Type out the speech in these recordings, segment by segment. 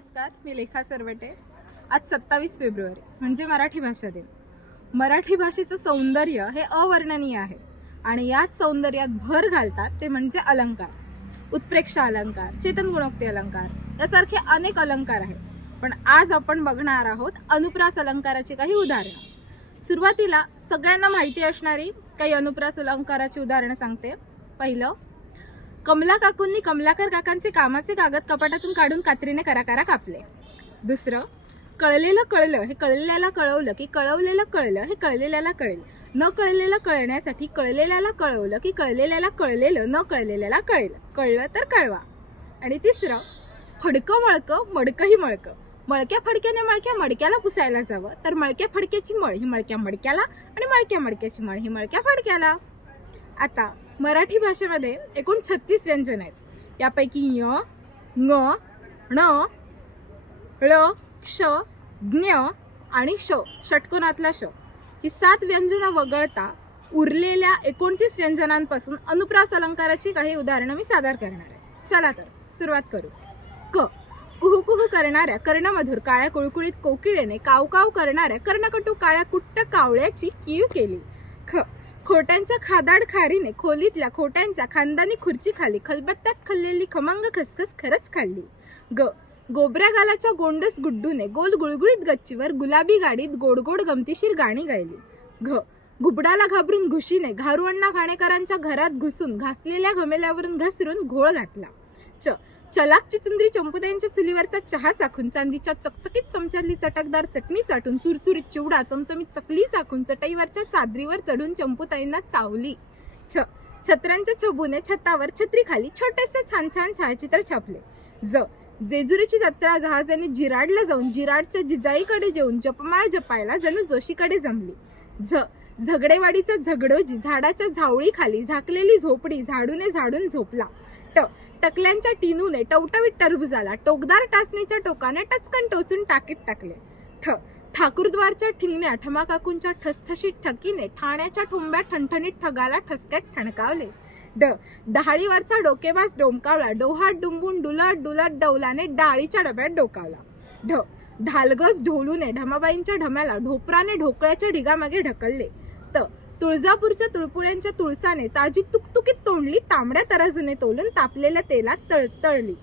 नमस्कार मी लेखा सरवटे. आज सत्तावीस फेब्रुवारी म्हणजे मराठी भाषा दिन. मराठी भाषेचं सौंदर्य हे अवर्णनीय आहे आणि याच सौंदर्यात भर घालतात ते म्हणजे अलंकार. उत्प्रेक्षा अलंकार चेतन गुणोक्ती अलंकार यासारखे अनेक अलंकार आहेत. पण आज आपण बघणार आहोत अनुप्रास अलंकाराची काही उदाहरणं. सुरुवातीला सगळ्यांना माहिती असणारी काही अनुप्रास अलंकाराची उदाहरणं सांगते. पहिलं कमला काकूंनी कमलाकर काकांचे कामाचे कागद कपाटातून काढून कात्रीने कराकारा कापले. दुसरं कळलेलं कळलं हे कळलेल्याला कळवलं की कळवलेलं कळलं हे कळलेल्याला कळेल. न कळलेलं कळण्यासाठी कळलेल्याला कळवलं की कळलेल्याला कळलेलं न कळलेल्याला कळेल. कळलं तर कळवा. आणि तिसरं फडकं मळकं मडकंही मळकं. मळक्या फडक्याने मळक्या मडक्याला पुसायला जावं तर मळक्या फडक्याची मळ ही मळक्या मडक्याला आणि मळक्या मडक्याची मळ ही मळक्या फडक्याला. आता मराठी भाषेमध्ये एकूण छत्तीस व्यंजन आहेत. यापैकी य ङ ण ळ क्ष ज्ञ आणि श षटकोनातला श. ही सात व्यंजनं वगळता उरलेल्या एकोणतीस व्यंजनांपासून अनुप्रास अलंकाराची काही उदाहरणं मी सादर करणार आहे. चला तर सुरुवात करू. क. कुहू करणाऱ्या कर्णमधुर काळ्या कुळकुळीत कोकिळेने काव काव करणाऱ्या कर्णकटू काळ्या कुट्ट कावळ्याची कीव केली. ख. खोट्यांच्या खादाड खारीने खोलीतल्या खोट्यांच्या खानदानी खुर्ची खाली खलबत्त्यात खाल्लेली खमंग खसखस खरंच खाल्ली. ग गोबऱ्या गालाच्या गोंडस गुड्डूने गोल गुळगुळीत गच्चीवर गुलाबी गाडीत गोडगोड गमतीशीर गाणी गायली. घ घुबडाला घाबरून घुशीने घारुअण्णा घाणेकरांच्या घरात घुसून घासलेल्या घमेल्यावरून घसरून घोळ घातला. च चलाक चिचुंद्री चंपुताईंच्या चुलीवरचा चहा चाखून चांदीच्या चकचकीत चमच्यातली चटकदार चटणी चाटून चुरचुरीत चिवडा चमचमीत चकली चाकून चटईवरच्या चादरीवर चढून चंपुताईंना चावली. छ छत्रांच्या छबूने छतावर छत्रीखाली छोटेसे छान छान छायाचित्र छापले. ज जेजुरीची जत्रा जहाजाने जिराडला जाऊन जिराडच्या जिजाईकडे जेऊन जपमाळ जपायला जणू जोशीकडे जमली. झ झगडेवाडीचा झगडोजी झाडाच्या झावळीखाली झाकलेली झोपडी झाडूने झाडून झोपला. ट टकल्यांच्या टिनूने टवटवीत टरबुजाला टोकदार टाचणीच्या टोकाने टचकन टोचून टाकीत टाकले. ठ ठाकूरद्वारच्या ठिंगण्या ठमाकाकूंच्या ठसठशीत ठकीने ठाण्याच्या ठोंब्या ठणठणीत ठगाला ठसक्यात ठणकावले. ड डहाळीवरचा डोकेबाज डोमकावला. डोहात डुंबून डुलत डुलत डौलाने डाळीच्या डब्यात डोकावला. ढ ढालगस ढोलूने ढमाबाईंच्या ढम्याला ढोपराने ढोकळ्याच्या ढिगामागे ढकलले. त तुळजापूरच्या तुळपुळ्यांच्या तुळसाने ताजी तुकतुकीत तोंडली तांबड्या तराजूने तोलून तापलेल्या तेलात तळ तळली.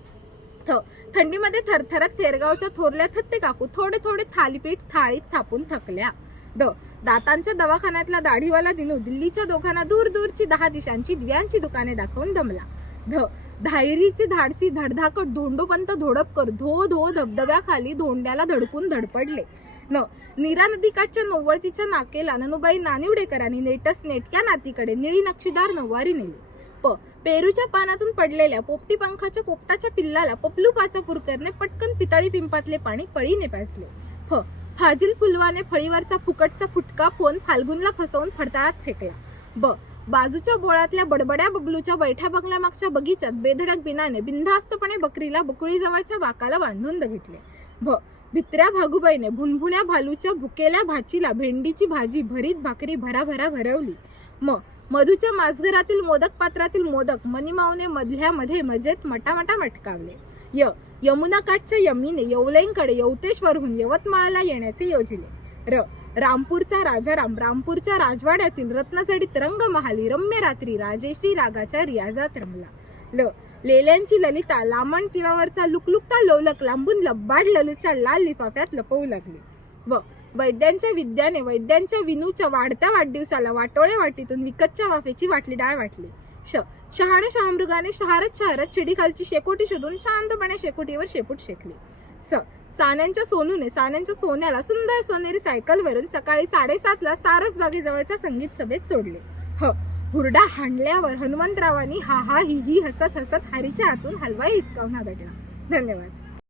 थ थंडीमध्ये थरथरत थेरगावच्या थोरल्या थत्ते काकू थोडे थोडे थालीपीठ थाळीत थापून थकल्या. द दातांच्या दवाखान्यातला दाढीवाला दिनू दिल्लीच्या दोघांना दूर दूरची दहा दिशांची दिव्यांची दुकाने दाखवून दमला. ध धायरीची धाडसी धडधाकट धोंडोपंत धोडपकर धो धो धबधब्याखाली धोंड्याला धडकून धडपडले. न नीरा नदीकाठच्या नोवळतीच्या नाकेला ननुबाई नानिवडेकरांनी नेटस नेटक्या नातीकडे निळी नक्षीदार नऊवारी नेली. प. पेरूच्या पानातून पडलेल्या पोपटी पंखाच्या पोपटाच्या पिल्लाला पपलू पाचापूरकरने पटकन पितळी पिंपातले पाणी पळीने पाजले फ. फाजिल फुलवाने फळीवरचा फुकटचा फुटका फोन फाल्गुनला फसवून फडताळात फेकला. ब. बाजूच्या बोळातल्या बडबड्या बबलूच्या बैठ्या बंगल्यामागच्या बगीचात बेधडक बिनाने बिनधास्तपणे बकरीला बकुळीजवळच्या बाकाला बांधून बघितले. भ. भित्र्या भागुबाईने भुणभुण्या भालूच्या भुकेल्या भाचीला भेंडीची भाजी भरीत भाकरी भराभरा भरवली. म मधूच्या माजघरातील मोदक पात्रातील मोदक मनीमाऊने मधल्यामध्ये मजेत मटामटा मटकावले. य यमुना काठच्या यमीने येवलेंकडे यवतेश्वरहून यवतमाळला येण्याचे योजिले. र रामपूरचा राजाराम रामपूरच्या राजवाड्यातील रत्नजडीत रंगमहाली रम्य रात्री राजेश्री रागाच्या रियाजात रमला. ल लेल्यांची ललिता लामण तिवावरचा लुकलुकता लोलक लांबून लब्बाड ललूच्या लाल लिफाफ्यात लपवू लागली. व वैद्यांच्या विद्याने वैद्यांच्या विनूच्या वाढत्या वाढदिवसाला वाटोळे वाटीतून विकतच्या वाफेची वाटली डाळ वाटली. श शहाणे शहामृगाने शहारत शहारत शिडीखालची शेकोटी शोधून शांतपणे शेकोटीवर शेपूट शेकली. स सान्यांच्या सोनूने सान्यांच्या सोन्याला सुंदर सोनेरी सायकलवरून सकाळी साडेसातला सारसबागेजवळच्या संगीत सभेत सोडले. ह हुरडा हाणल्यावर हनुमंतरावांनी हा हा ही ही हसत हसत हरीच्या हातून हलवाई हिसकावून दडला धन्यवाद.